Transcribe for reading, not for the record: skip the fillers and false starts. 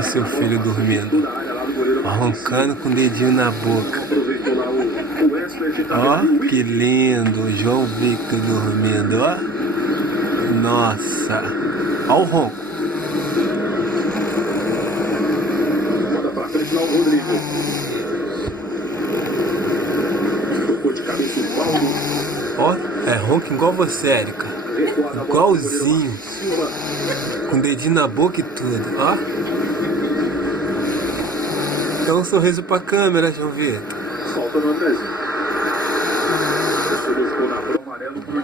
Olha seu filho dormindo, roncando com o dedinho na boca. Ó, que lindo, o João Victor dormindo, ó. Nossa, ó o ronco. Ó, é ronco igual você, Érica. Igualzinho. Com o dedinho na boca e tudo, ó. Dá um sorriso pra câmera, João Vitor. Falta no Andrezinho. O amarelo pro